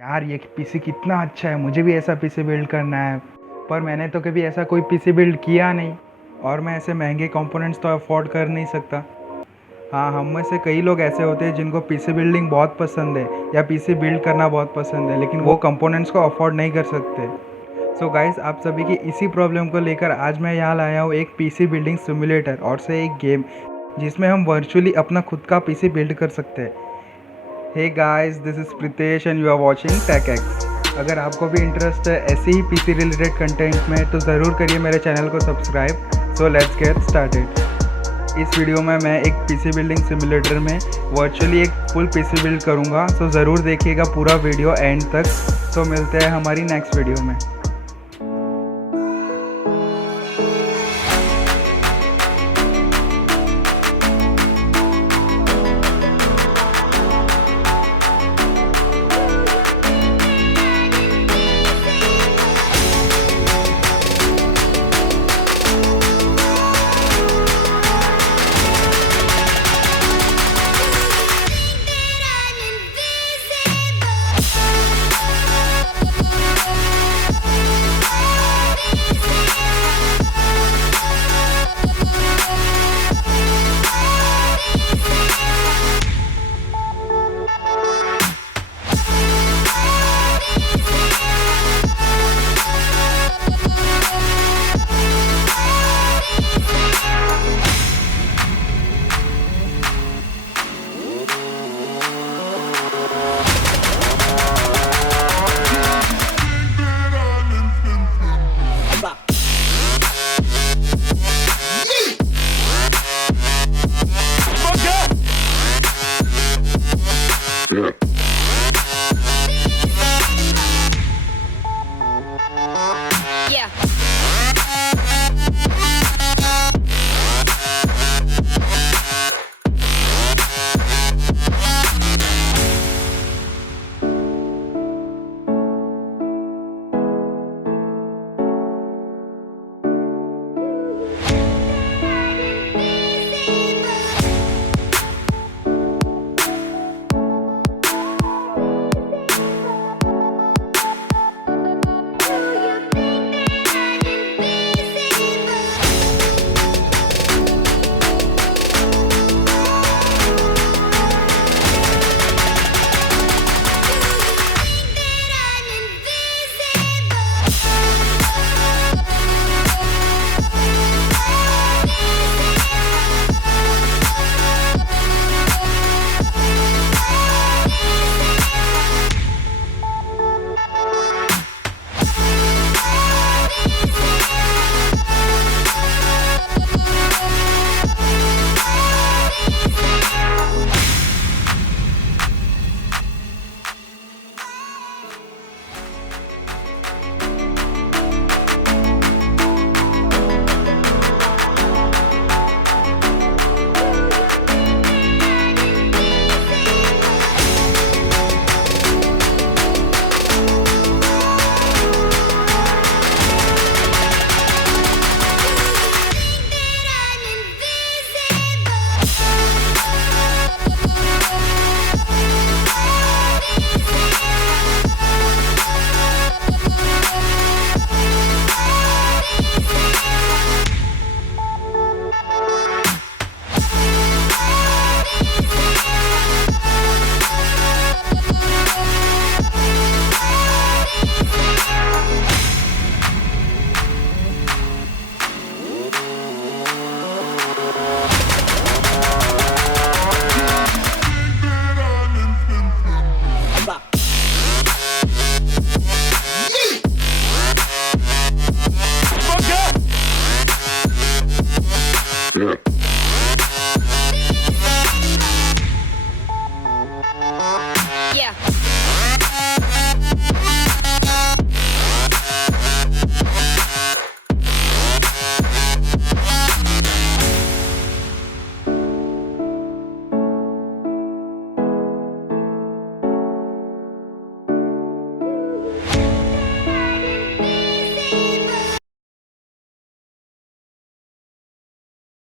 यार ये पीसी कितना अच्छा है, मुझे भी ऐसा पीसी बिल्ड करना है। पर मैंने तो कभी ऐसा कोई पीसी बिल्ड किया नहीं और मैं ऐसे महंगे कंपोनेंट्स तो अफोर्ड कर नहीं सकता। हाँ, हम में से कई लोग ऐसे होते हैं जिनको पीसी बिल्डिंग बहुत पसंद है या पीसी बिल्ड करना बहुत पसंद है, लेकिन वो कंपोनेंट्स को अफोर्ड नहीं कर सकते। सो गाइस, आप सभी की इसी प्रॉब्लम को लेकर आज मैं यहाँ लाया हूँ एक पीसी बिल्डिंग सिमुलेटर और से एक गेम जिसमें हम वर्चुअली अपना खुद का पीसी बिल्ड कर सकते हैं। Hey guys, this is Pritesh and you are watching tech. अगर आपको भी इंटरेस्ट है ऐसे ही पीसी रिलेटेड कंटेंट में तो ज़रूर करिए मेरे चैनल को subscribe. So let's get started. इस वीडियो में मैं एक पीसी बिल्डिंग सिमुलेटर में वर्चुअली एक फुल पीसी बिल्ड करूँगा। सो ज़रूर देखिएगा पूरा वीडियो एंड तक। तो मिलते हैं हमारी नेक्स्ट वीडियो में।